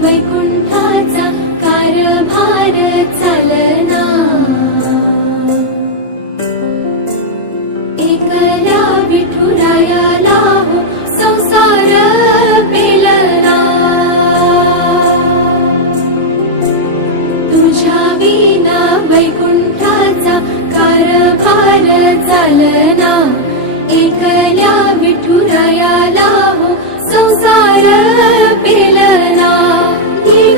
वैकुंठाचा कारभार चालना, एकल्या विठुरायाला हो संसार पेलना, तुझ्या विना वैकुंठाचा कारभार चालना, एकल्या विठुरायाला हो संसार पेलना। ये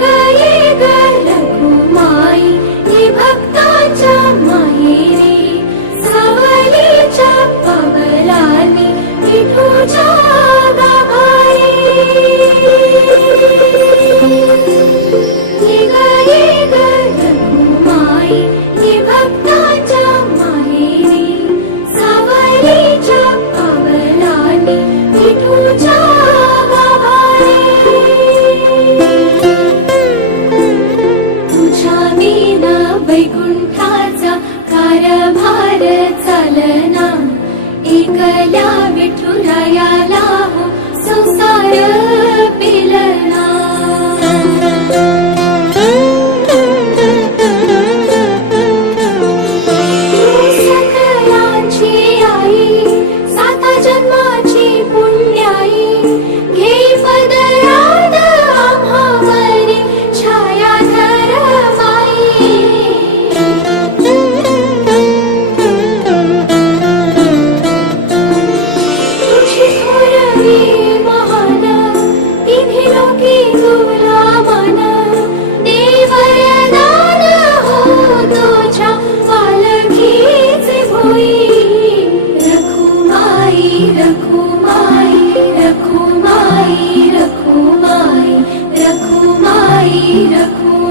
ग रखुमाई ये भक्ताच्या माहेरी, सावलीच्या पवलानी विठूच्या गाभारी। ये ग रखुमाई ये भक्ताच्या माहेरी, सावलीच्या पवलानी विठूच्या गाभारी। तुझ्या विना वैकुंठाचा कारभार चालना, एकल्या विठुरायाला हो संसार पेलना। सकलांची आई साता जन्माची पुण्याई, घे पदरात आम्हावरी छाया धर माई। तुझी थोरवी महान तिन्ही लोकी तुला मान, दे वरदान हो तुझ्या पालखीचे भोई। रखुमाई रखुमाई रखुमाई रखुमाई रखुमाई रखुमाई।